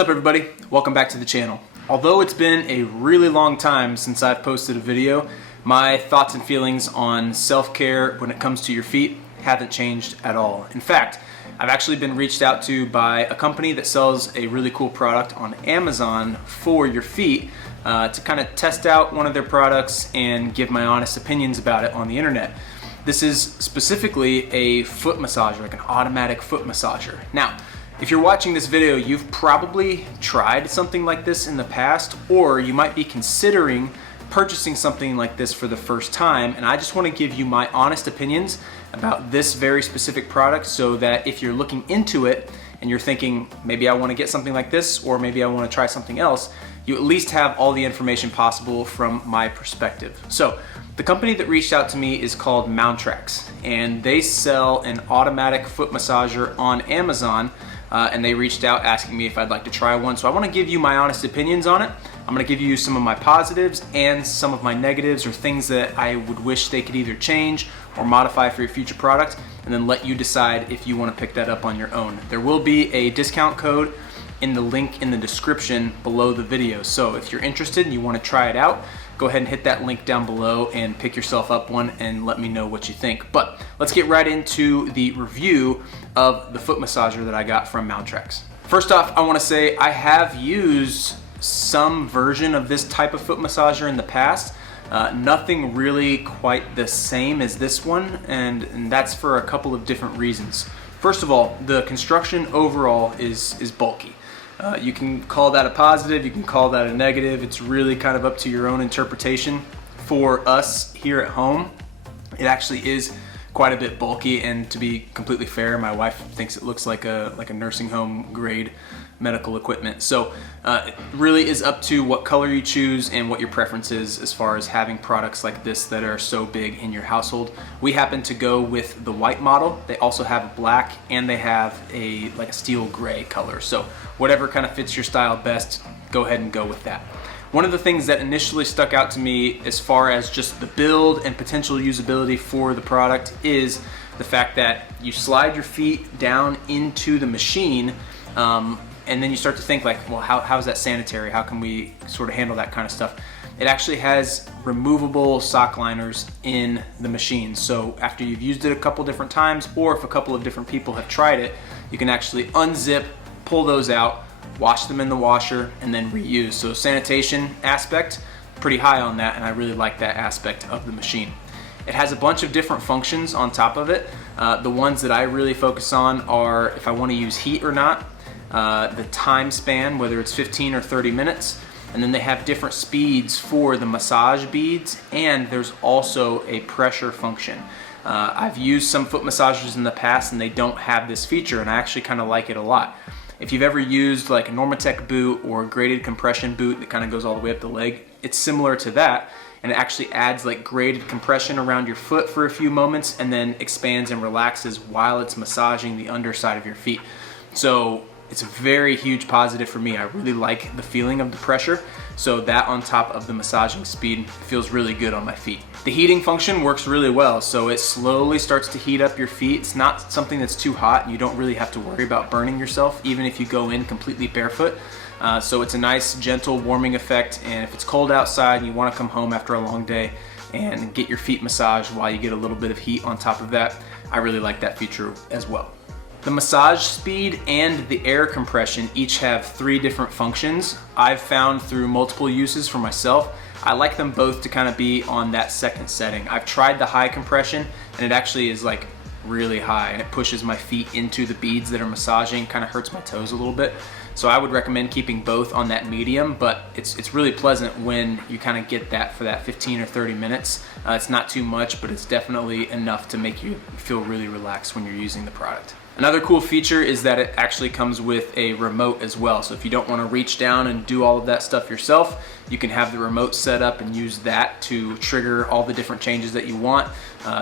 What's up everybody? Welcome back to the channel. Although it's been a really long time since I've posted a video, my thoughts and feelings on self-care when it comes to your feet haven't changed at all. In fact, I've actually been reached out to by a company that sells a really cool product on Amazon for your feet to kind of test out one of their products and give my honest opinions about it on the internet. This is specifically a foot massager, like an automatic foot massager. Now, if you're watching this video, you've probably tried something like this in the past, or you might be considering purchasing something like this for the first time, and I just want to give you my honest opinions about this very specific product so that if you're looking into it and you're thinking, maybe I want to get something like this, or maybe I want to try something else, you at least have all the information possible from my perspective. So, the company that reached out to me is called Mountrax, and they sell an automatic foot massager on Amazon. And they reached out asking me if I'd like to try one. So I want to give you my honest opinions on it. I'm going to give you some of my positives and some of my negatives, or things that I would wish they could either change or modify for your future product, and then let you decide if you want to pick that up on your own. There will be a discount code in the link in the description below the video. So if you're interested and you want to try it out, go ahead and hit that link down below and pick yourself up one and let me know what you think. But let's get right into the review of the foot massager that I got from Mountrax. First off, I want to say I have used some version of this type of foot massager in the past. Nothing really quite the same as this one, and that's for a couple of different reasons. First of all, the construction overall is bulky. You can call that a positive, you can call that a negative. It's really kind of up to your own interpretation. For us here at home, it actually is quite a bit bulky, and to be completely fair, my wife thinks it looks like a nursing home grade medical equipment. So it really is up to what color you choose and what your preference is as far as having products like this that are so big in your household. We happen to go with the white model. They also have a black, and they have a steel gray color. So whatever kind of fits your style best, go ahead and go with that. One of the things that initially stuck out to me as far as just the build and potential usability for the product is the fact that you slide your feet down into the machine, and then you start to think like, well, how is that sanitary? How can we sort of handle that kind of stuff? It actually has removable sock liners in the machine. So after you've used it a couple different times, or if a couple of different people have tried it, you can actually unzip, pull those out, wash them in the washer, and then reuse. So sanitation aspect, pretty high on that, and I really like that aspect of the machine. It has a bunch of different functions on top of it. The ones that I really focus on are if I want to use heat or not, the time span, whether it's 15 or 30 minutes, and then they have different speeds for the massage beads, and there's also a pressure function. I've used some foot massagers in the past and they don't have this feature, and I actually kind of like it a lot. If you've ever used like a Normatec boot or a graded compression boot that kind of goes all the way up the leg, it's similar to that, and it actually adds like graded compression around your foot for a few moments and then expands and relaxes while it's massaging the underside of your feet. So it's a very huge positive for me. I really like the feeling of the pressure, so that on top of the massaging speed feels really good on my feet. The heating function works really well, so it slowly starts to heat up your feet. It's not something that's too hot. You don't really have to worry about burning yourself, even if you go in completely barefoot. So it's a nice, gentle, warming effect, and if it's cold outside and you want to come home after a long day and get your feet massaged while you get a little bit of heat on top of that, I really like that feature as well. The massage speed and the air compression each have 3 different functions. I've found through multiple uses for myself, I like them both to kind of be on that second setting. I've tried the high compression, and it actually is like really high, and it pushes my feet into the beads that are massaging, kind of hurts my toes a little bit. So I would recommend keeping both on that medium, but it's really pleasant when you kind of get that for that 15 or 30 minutes. It's not too much, but it's definitely enough to make you feel really relaxed when you're using the product. Another cool feature is that it actually comes with a remote as well. So if you don't want to reach down and do all of that stuff yourself, you can have the remote set up and use that to trigger all the different changes that you want,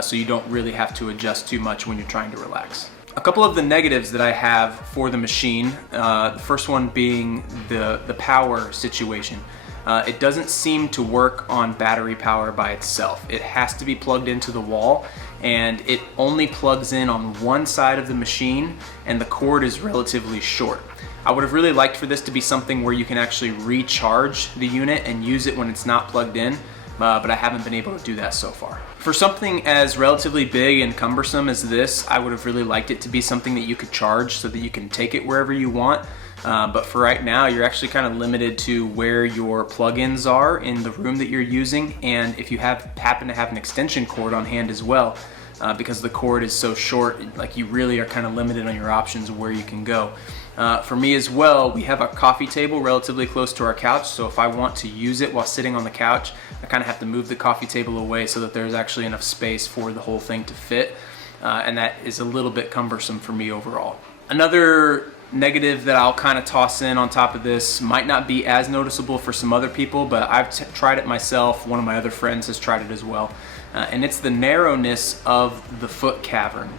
so you don't really have to adjust too much when you're trying to relax. A couple of the negatives that I have for the machine, the first one being the power situation. It doesn't seem to work on battery power by itself. It has to be plugged into the wall, and it only plugs in on one side of the machine, and the cord is relatively short. I would have really liked for this to be something where you can actually recharge the unit and use it when it's not plugged in, but I haven't been able to do that so far. For something as relatively big and cumbersome as this, I would have really liked it to be something that you could charge so that you can take it wherever you want. But for right now, you're actually kind of limited to where your plugins are in the room that you're using, and if you happen to have an extension cord on hand as well, because the cord is so short, like you really are kind of limited on your options of where you can go. For me as well, we have a coffee table relatively close to our couch, so if I want to use it while sitting on the couch, I kind of have to move the coffee table away so that there's actually enough space for the whole thing to fit, and that is a little bit cumbersome for me overall. Another negative that I'll kind of toss in on top of this might not be as noticeable for some other people, but I've tried it myself. One of my other friends has tried it as well, and it's the narrowness of the foot cavern.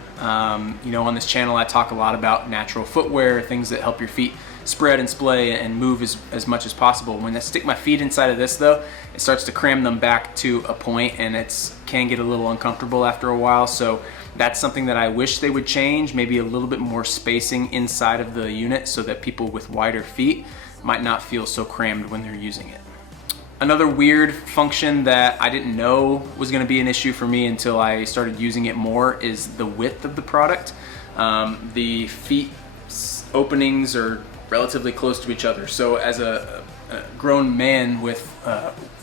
You know, on this channel I talk a lot about natural footwear, things that help your feet spread and splay and move as much as possible. When I stick my feet inside of this though, it starts to cram them back to a point, and it can get a little uncomfortable after a while. So that's something that I wish they would change, maybe a little bit more spacing inside of the unit so that people with wider feet might not feel so crammed when they're using it. Another weird function that I didn't know was going to be an issue for me until I started using it more is the width of the product. The feet openings are relatively close to each other, so as a grown man with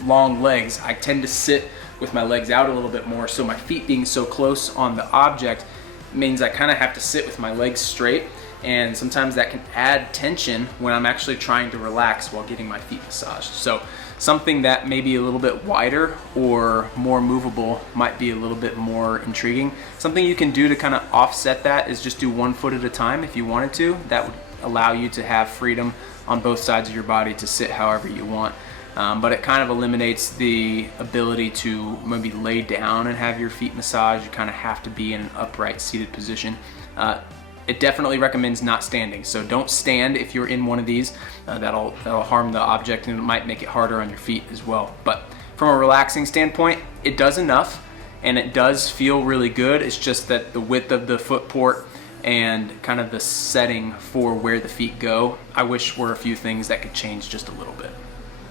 long legs, I tend to sit with my legs out a little bit more, so my feet being so close on the object means I kind of have to sit with my legs straight, and sometimes that can add tension when I'm actually trying to relax while getting my feet massaged. So something that may be a little bit wider or more movable might be a little bit more intriguing. Something you can do to kind of offset that is just do one foot at a time if you wanted to. That would allow you to have freedom on both sides of your body to sit however you want. But it kind of eliminates the ability to maybe lay down and have your feet massaged. You kind of have to be in an upright seated position. It definitely recommends not standing, so don't stand if you're in one of these. That'll harm the object, and it might make it harder on your feet as well. But from a relaxing standpoint, it does enough, and it does feel really good. It's just that the width of the foot port and kind of the setting for where the feet go, I wish were a few things that could change just a little bit.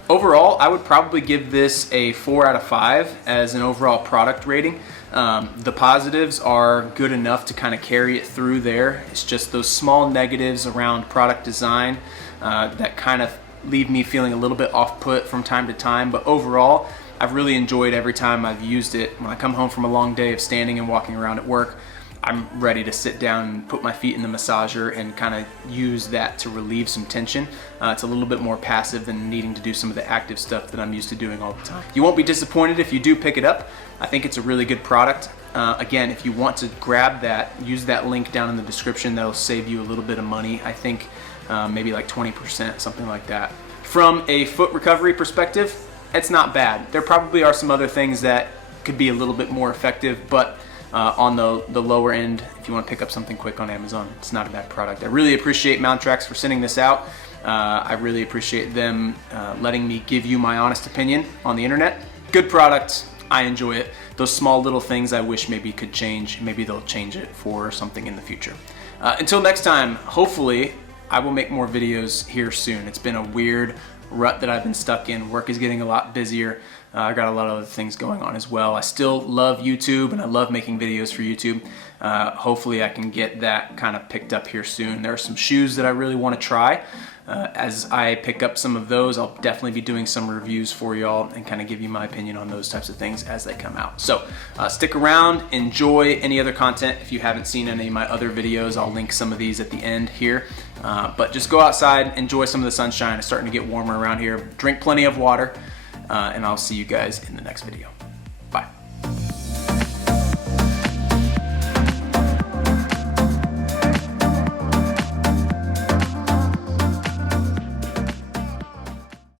Overall, I would probably give this a 4 out of 5 as an overall product rating. The positives are good enough to kind of carry it through there. It's just those small negatives around product design that kind of leave me feeling a little bit off-put from time to time. But overall, I've really enjoyed every time I've used it. When I come home from a long day of standing and walking around at work, I'm ready to sit down and put my feet in the massager and kind of use that to relieve some tension. It's a little bit more passive than needing to do some of the active stuff that I'm used to doing all the time. You won't be disappointed if you do pick it up. I think it's a really good product. Again, if you want to grab that, use that link down in the description. That'll save you a little bit of money. I think maybe like 20%, something like that. From a foot recovery perspective, it's not bad. There probably are some other things that could be a little bit more effective, but on the lower end, if you want to pick up something quick on Amazon, it's not a bad product. I really appreciate Mountrax for sending this out. I really appreciate them letting me give you my honest opinion on the internet. Good product. I enjoy it. Those small little things I wish maybe could change. Maybe they'll change it for something in the future. Until next time, hopefully I will make more videos here soon. It's been a weird rut that I've been stuck in. Work is getting a lot busier. I got a lot of other things going on as well. I still love YouTube and I love making videos for YouTube. Hopefully I can get that kind of picked up here soon. There are some shoes that I really want to try. As I pick up some of those, I'll definitely be doing some reviews for y'all and kind of give you my opinion on those types of things as they come out. So stick around, enjoy any other content. If you haven't seen any of my other videos, I'll link some of these at the end here. But just go outside, enjoy some of the sunshine. It's starting to get warmer around here. Drink plenty of water, and I'll see you guys in the next video.